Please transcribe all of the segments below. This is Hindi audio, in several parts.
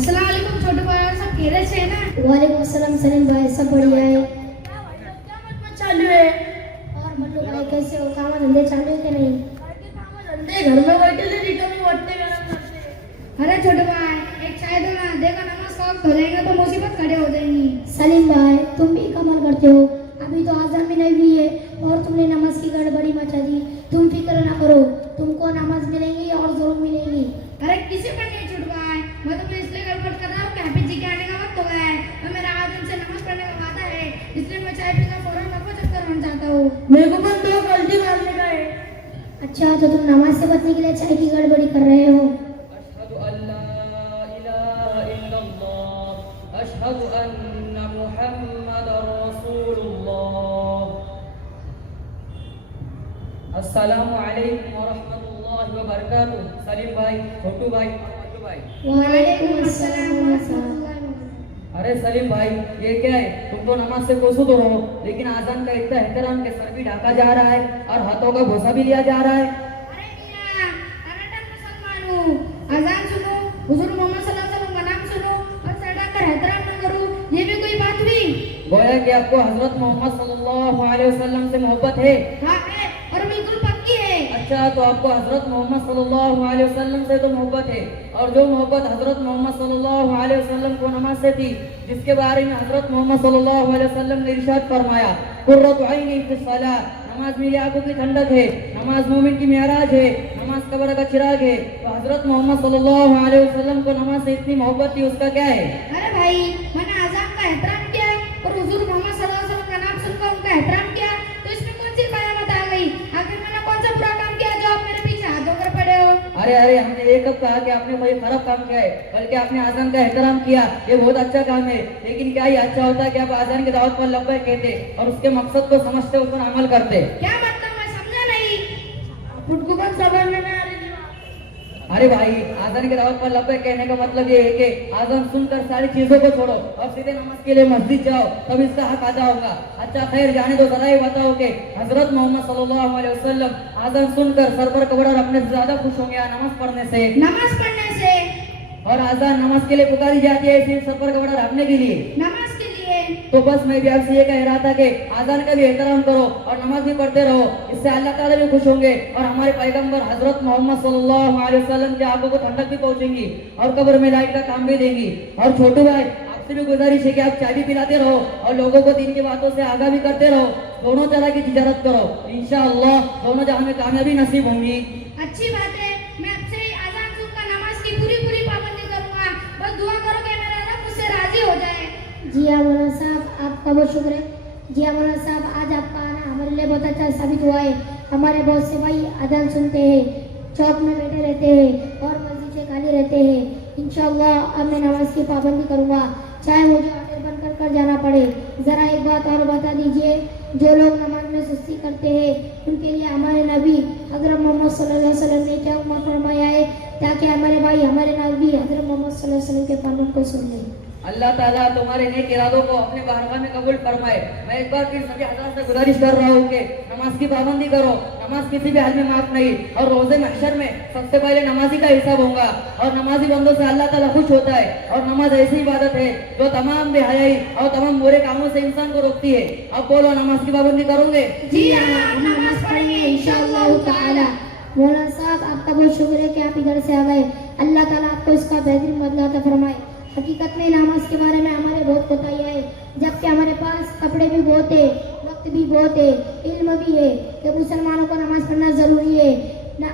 अस्सलाम वालेकुम छोटू भाई, और सब खैरियत से है ना? वालेकुम अस्सलाम सलीम भाई, सब बढ़िया है। क्या मत चालू है? और मल्लू भाई कैसे हो, काम धंधे चालू है कि नहीं? घर में बैठे थे, रिटर्न वोटते करते। अरे छोटू भाई, एक चाय दो ना, देखो नमाज का वक्त हो जाएगा तो मुसीबत खड़े हो जाएंगी। सलीम भाई तुम भी कमाल करते हो, अभी तो आज़ान भी नहीं हुई है और तुमने नमाज की गड़बड़ी मचा दी। तुम फिक्र ना करो, तुमको नमाज मिलेंगी और जरूर मिलेंगी। अरे किसी पर नहीं छोटू भाई, मैं तो इसलिए गड़बड़ कर रहा हूँ कि हाफिज जी के आने का वक्त हो गया है और मेरा आज़ान से नमाज पढ़ने का वादा है, इसलिए मैं चाय पीकर फौरन आपको चक्कर होना चाहता हूँ। मेरे को बस दो गलती मारने का है। अच्छा तो तुम नमाज से बचने के लिए चाय की गड़बड़ी कर रहे हो? अशहदु अल्ला इलाहा इल्लल्लाह, अशहदु अन्ना मुहम्मदर रसूलुल्लाह। अस्सलामु अलैकुम व रहमतुल्लाहि व बरकातुहू। सलीम भाई, छोटू भाई, मल्लू भाई। वालेकुम अस्सलाम व रहमतुल्लाह। अरे सलीम भाई, ये क्या है? तुम तो नमाज से कोसों तो रहो, लेकिन आज़ान का इतना एहतराम के सर भी ढाका जा रहा है और हाथों का भूसा भी लिया जा रहा है। अरे मियां, अरटन मुसलमान हूँ, अजान सुनो, हुजूर मोहम्मद सल्लल्लाहु अलैहि वसल्लम का नाम सुनो और सर ढककर एहतराम न करूँ, ये भी कोई बात हुई? गोया कि आपको हजरत मोहम्मद सल्लल्लाहु अलैहि वसल्लम से मोहब्बत है। हाँ है, और बिल्कुल पक्की है। अच्छा, तो आपको हजरत मोहम्मद सल्लल्लाहु अलैहि वसल्लम से तो मोहब्बत है, और जो मोहब्बत हजरत मोहम्मद सल्लल्लाहु अलैहि वसल्लम को नमाज से थी, जिसके बारे में हजरत मोहम्मद सल्लल्लाहु अलैहि वसल्लम ने इरशाद फरमाया, कुर्रतु ऐनी फी सलाह, नमाज मेरी आंखों की ठंडक है, नमाज मोमिन की मेराज है, नमाज कब्र का चिराग है। तो हजरत मोहम्मद सल्लल्लाहु अलैहि वसल्लम को नमाज से इतनी मोहब्बत थी, उसका क्या है? अरे भाई, मैंने अजान का एहतराम किया और हुजूर मोहम्मद सल्लल्लाहु अलैहि वसल्लम का नाम सुनकर उनका एहतराम किया, तो इसमें कौन सी कयामत आ गई? आखिर मैंने कौन सा बुरा काम किया जो आप मेरे पीछे हाथ धोकर पड़े हो? अरे हमने ये कब कहा कि आपने कोई खराब काम किया है, बल्कि आपने आज़ान का एहतराम किया, ये बहुत अच्छा काम है। लेकिन क्या ये अच्छा होता है कि आप आज़ान की दावत पर लब्बैक कहते और उसके मकसद को समझते, उस पर अमल करते? क्या मतलब, मैं समझा नहीं। खुद को समझ में नहीं आ रही। अरे भाई, आज़ान की दावत पर लब्बैक कहने का मतलब ये है कि आज़ान सुनकर सारी चीजों को छोड़ो और सीधे नमाज के लिए मस्जिद जाओ, तब इसका हक अदा होगा। अच्छा खैर, जाने दो, जरा ये बताओ कि हजरत मोहम्मद सल्लल्लाहु अलैहि वसल्लम आज़ान सुनकर सर पर कपड़ा रखने से ज्यादा खुश होंगे या नमाज पढ़ने से? नमाज पढ़ने से। और आज़ान नमाज के लिए पुकारी जाती है, सिर्फ सर पर कपड़ा रखने के लिए? नमाज के लिए। तो बस मैं भी आपसे ये कह रहा था कि आज़ान का भी एहतराम करो और नमाज भी पढ़ते रहो, इससे अल्लाह ताला भी खुश होंगे और हमारे पैगंबर हजरत मोहम्मद सल्लल्लाहु अलैहि वसल्लम की आंखों को ठंडक भी पहुंचेंगी और कब्र में लाइट का काम भी देंगी। और छोटू भाई, आपसे भी गुजारिश है कि आप चाय भी पिलाते रहो और लोगों को दीन की बातों से आगाह भी करते रहो। दोनों तरह की तिजारत करो, इंशाअल्लाह दोनों जहां में कामयाबी नसीब होंगी। अच्छी बात है, मैं आपसे आजान सुनकर नमाज की पूरी पाबंदी करूंगा। बस दुआ करो कि मेरा रब मुझसे राजी हो जाए। जी हाँ मौलाना साहब, आपका बहुत शुक्र है। जी हाँ मौलाना साहब, आज आपका आना हमारे लिए बहुत अच्छा साबित हुआ है। हमारे बहुत से भाई अजान सुनते हैं, चौक में बैठे रहते हैं और मस्जिदें खाली रहते हैं। इंशाअल्लाह अब मैं नमाज की पाबंदी करूँगा, चाहे मुझे आमिर बनकर कर जाना पड़े। ज़रा एक बात और बता दीजिए, जो लोग नमाज में सुस्ती करते हैं उनके लिए हमारे नबी हज़रत मोहम्मद सल्लल्लाहु अलैहि वसल्लम ने क्या हुक्म फरमाया है, ताकि हमारे भाई हमारे नबी हज़रत मोहम्मद सल्लल्लाहु अलैहि वसल्लम के कानून को सुन लें। अल्लाह ताला तुम्हारे नेक इरादों को अपने बारगाह में कबूल फरमाए। मैं एक बार फिर सभी हज़रात से गुजारिश कर रहा हूँ कि नमाज की पाबंदी करो, नमाज किसी भी हाल में माफ नहीं, और रोज़े महशर में सबसे पहले नमाजी का हिसाब होगा और नमाजी बंदों से अल्लाह ताला खुश होता है। और नमाज ऐसी इबादत है जो तमाम बेहयाई और तमाम बुरे कामों से इंसान को रोकती है। अब बोलो, नमाज की पाबंदी करोगे? जी हाँ, हम नमाज पढ़ेंगे इंशाअल्लाह ताला। मौलाना साहब, आपका बहुत शुक्र है कि आप इधर से आ गए। अल्लाह ताला आपको इसका बेहतरीन बदला अता फरमाए। हकीकत में नमाज के बारे में हमारे बहुत कोताहियाँ है, जबकि हमारे पास कपड़े भी बहुत है, वक्त भी बहुत है, इल्म भी है कि मुसलमानों को नमाज पढ़ना ज़रूरी है। ना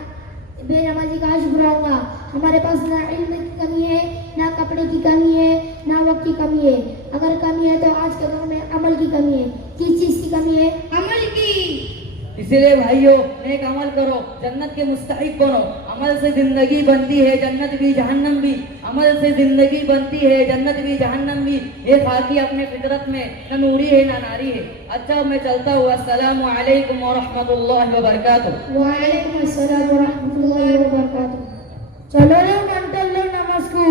बेनमाजी का शुक्र होगा, हमारे पास ना इल्म की कमी है, ना कपड़े की कमी है, ना वक्त की कमी है। अगर कमी है तो आज के दौर में अमल की कमी है। किस चीज़ की कमी है? अमल की। इसीलिए भाइयों, नेक अमल करो, जन्नत के मुस्तहिक बनो। अमल से जिंदगी बनती है, जन्नत भी जहन्नम भी। अमल से जिंदगी बनती है, जन्नत भी जहन्नम भी। ये खाकी अपने फितरत में न नूरी है ना नारी है। अच्छा, मैं चलता हूँ। अस्सलामु अलैकुम व रहमतुल्लाहि व बरकातुहू। वालेकुम अस्सलाम व रहमतुल्लाहि व बरकातुहू। चलो लो, मंटल लो नमाज को।